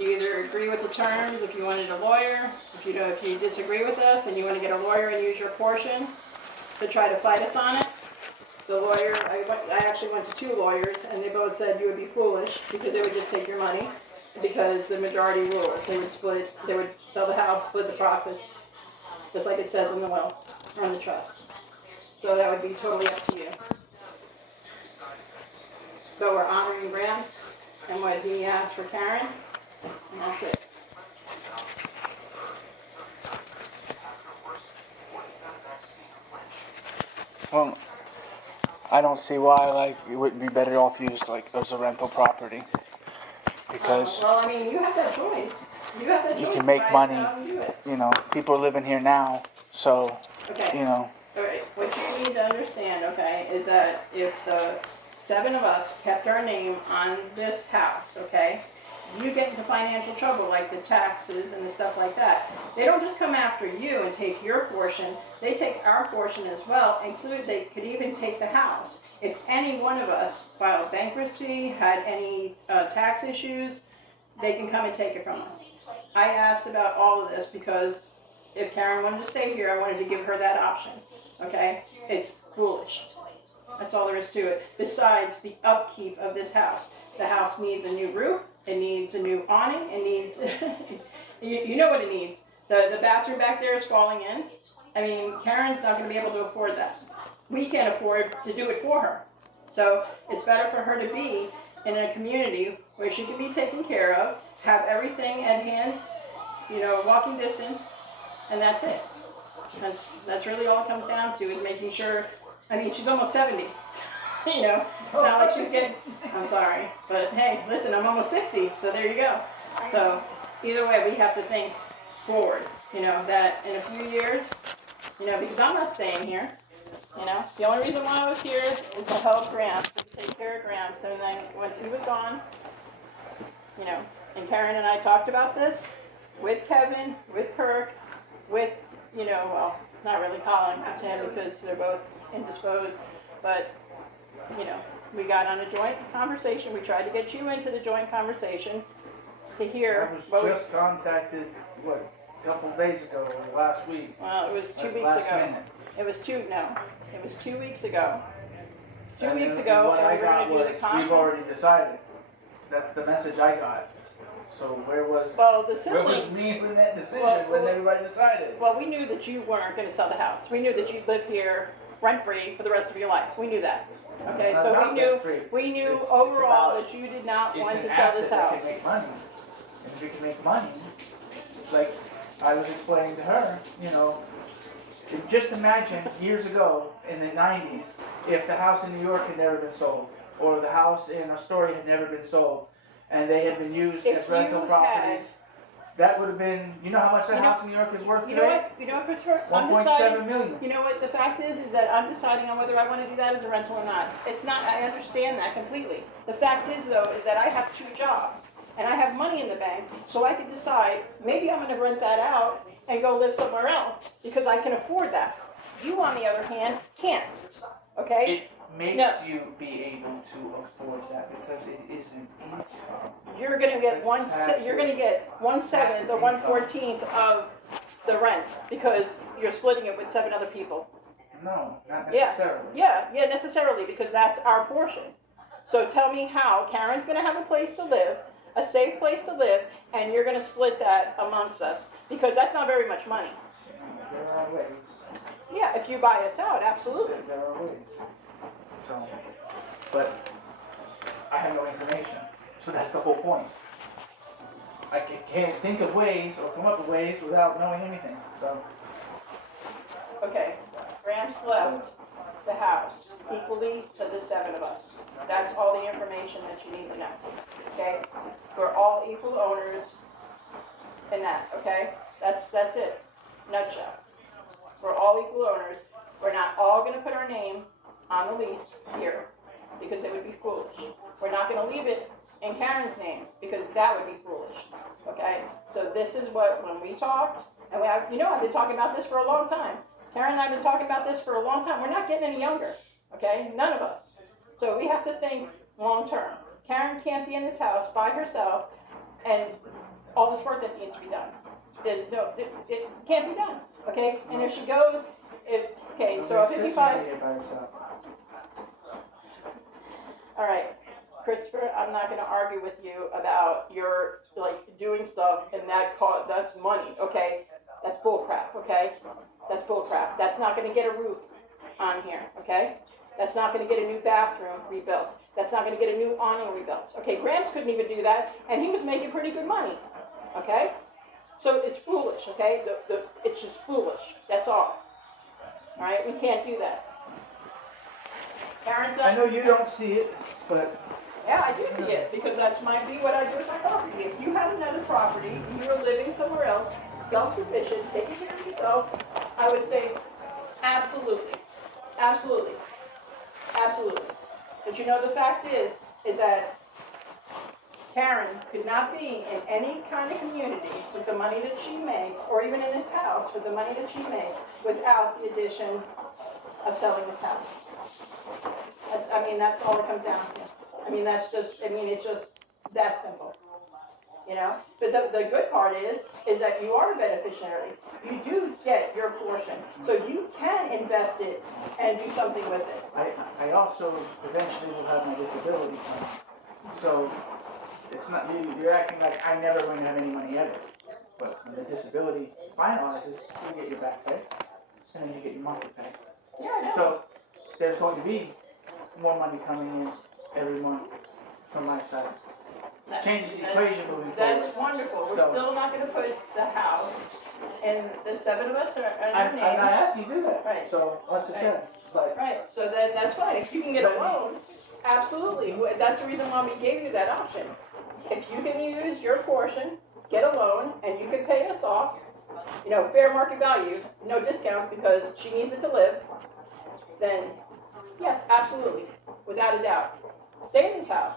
You either agree with the terms, if you wanted a lawyer, if you disagree with us and you want to get a lawyer and use your portion to try to fight us on it. The lawyer, I actually went to 2 lawyers, and they both said you would be foolish because they would just take your money because the majority rules. They would sell the house, split the profits, just like it says in the will or in the trust. So that would be totally up to you. So we're honoring Grams and what he asked for Karen, and that's it. Well, I don't see why it wouldn't be better off used as a rental property, because well, I mean, you have that choice. You have that choice. You can make money. Do it. People are living here now, so Okay. All right. What you need to understand, okay, is that if the 7 of us kept our name on this house, okay, you get into financial trouble, like the taxes and the stuff like that. They don't just come after you and take your portion, they take our portion as well, they could even take the house. If any one of us filed bankruptcy, had any tax issues, they can come and take it from us. I asked about all of this because if Karen wanted to stay here, I wanted to give her that option, okay? It's foolish. That's all there is to it. Besides the upkeep of this house. The house needs a new roof. It needs a new awning. It needs, you know what it needs. The bathroom back there is falling in. I mean, Karen's not going to be able to afford that. We can't afford to do it for her. So it's better for her to be in a community where she can be taken care of, have everything at hands, walking distance, and that's it. That's really all it comes down to, is making sure. I mean, she's almost 70. It's not like she's getting, I'm sorry, but hey, listen, I'm almost 60, so there you go. So either way, we have to think forward, that in a few years, because I'm not staying here, the only reason why I was here is to help Grams, to take care of Grams. So then when he was gone, and Karen and I talked about this with Kevin, with Kirk, with, well, not really Colin, because they're both indisposed, but we got on a joint conversation. We tried to get you into the joint conversation to hear. I was just contacted, a couple of days ago, or last week. Well, it was 2 weeks last ago. Minute. It was 2 weeks ago. 2 weeks And ago, what and I we were got going to do was, the conference. we've already decided. That's the message I got. So where was me in that decision when everybody decided? Well, we knew that you weren't going to sell the house. We knew that you'd live here rent-free for the rest of your life. We knew that. Okay, so we knew overall that you did not want to sell this house. It's an asset that can make money. And if you can make money, like I was explaining to her, just imagine years ago in the 90s, if the house in New York had never been sold, or the house in Astoria had never been sold, and they had been used as rental properties. That would have been, how much that house in New York is worth today? You know what, Christopher? 1.7 million. You know what the fact is that I'm deciding on whether I want to do that as a rental or not. It's not, I understand that completely. The fact is though, is that I have 2 jobs, and I have money in the bank, so I can decide, maybe I'm going to rent that out and go live somewhere else, because I can afford that. You, on the other hand, can't, okay? It makes you be able to afford that because it is an income. You're going to get 1/7 or 1/14 of the rent because you're splitting it with 7 other people. No, not necessarily. Yeah, necessarily, because that's our portion. So tell me how Karen's going to have a place to live, a safe place to live, and you're going to split that amongst us, because that's not very much money. There are ways. Yeah, if you buy us out, absolutely. There are ways. So, but I have no information, so that's the whole point. I can't think of ways or come up with ways without knowing anything. So. Okay, Grams left the house equally to the 7 of us. That's all the information that you need to know. Okay, we're all equal owners in that. Okay, that's it. Nutshell. We're all equal owners. We're not all going to put our name on the lease here, because it would be foolish. We're not going to leave it in Karen's name, because that would be foolish. Okay? So this is what, when we talked, and I've been talking about this for a long time. Karen and I have been talking about this for a long time. We're not getting any younger. Okay? None of us. So we have to think long term. Karen can't be in this house by herself and all this work that needs to be done. There's no, it can't be done, okay? And if she goes, okay, so at 55, By herself. all right, Christopher, I'm not gonna argue with you about your, like, doing stuff and that's money, okay? That's bull crap, okay? That's bull crap. That's not gonna get a roof on here, okay? That's not gonna get a new bathroom rebuilt. That's not gonna get a new awning rebuilt. Okay, Gramps couldn't even do that, and he was making pretty good money, okay? So it's foolish, okay? It's just foolish, that's all. All right, we can't do that. Karen's I know you don't see it, but Yeah, I do see it, because that's might be what I do with my property. If you had another property, you were living somewhere else, self-sufficient, taking care of yourself, I would say absolutely, absolutely, absolutely. But you know, the fact is that Karen could not be in any kind of community with the money that she makes, or even in this house with the money that she makes, without the addition of selling this house. That's all it comes down to. It's just that simple, you know? But the good part is that you are a beneficiary. You do get your portion, so you can invest it and do something with it. I also eventually will have my disability fund. So it's not, you're acting like I'm never going to have any money ever. But when the disability finalizes, you get your back pay, and then you get your monthly pay. Yeah, I know. So there's going to be more money coming in every month from my side. Changes the equation moving forward. That's wonderful. We're So- still not gonna put the house, and the seven of us are I'm our not names. asking you to do that. Right. So once it's said, but Right, so then that's fine. If you can get a loan, absolutely. That's the reason why we gave you that option. If you can use your portion, get a loan, and you can pay us off, you know, fair market value, no discounts because she needs it to live, then yes, absolutely, without a doubt. Stay in this house.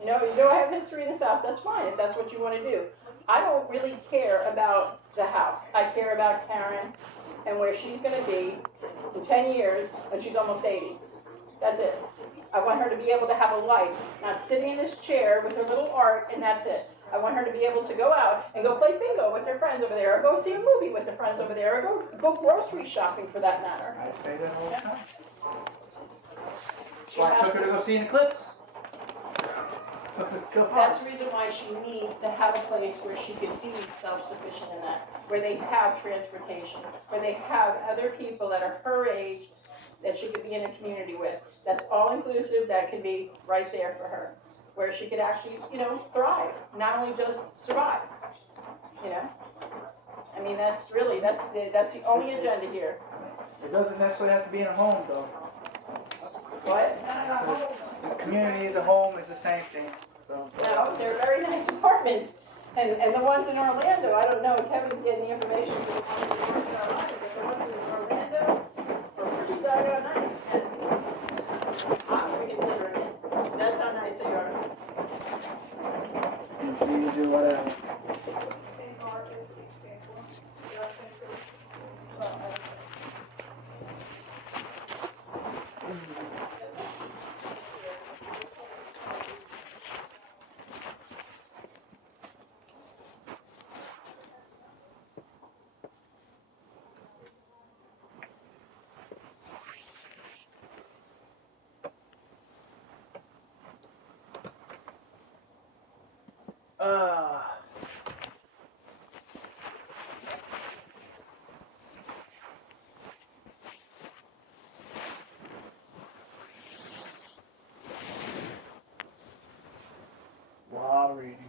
You know I have history in this house, that's fine, if that's what you want to do. I don't really care about the house. I care about Karen and where she's going to be in 10 years when she's almost 80. That's it. I want her to be able to have a life, not sitting in this chair with her little art and that's it. I want her to be able to go out and go play bingo with her friends over there, or go see a movie with her friends over there, or go grocery shopping for that matter. I say that all the time. She Well, I has took her to go see an eclipse. That's the reason why she needs to have a place where she can be self-sufficient in that, where they have transportation, where they have other people that are her age that she could be in a community with. That's all inclusive, that can be right there for her, where she could actually, thrive, not only just survive, you know? That's the only agenda here. It doesn't necessarily have to be in a home though. What? The community as a home is the same thing. So. No, they're very nice apartments. And the ones in Orlando, I don't know, Kevin's getting the information for the ones in Carolina, but the ones in Orlando are pretty doggone nice. And I'm even considering it. That's how nice they are. You do whatever. While reading.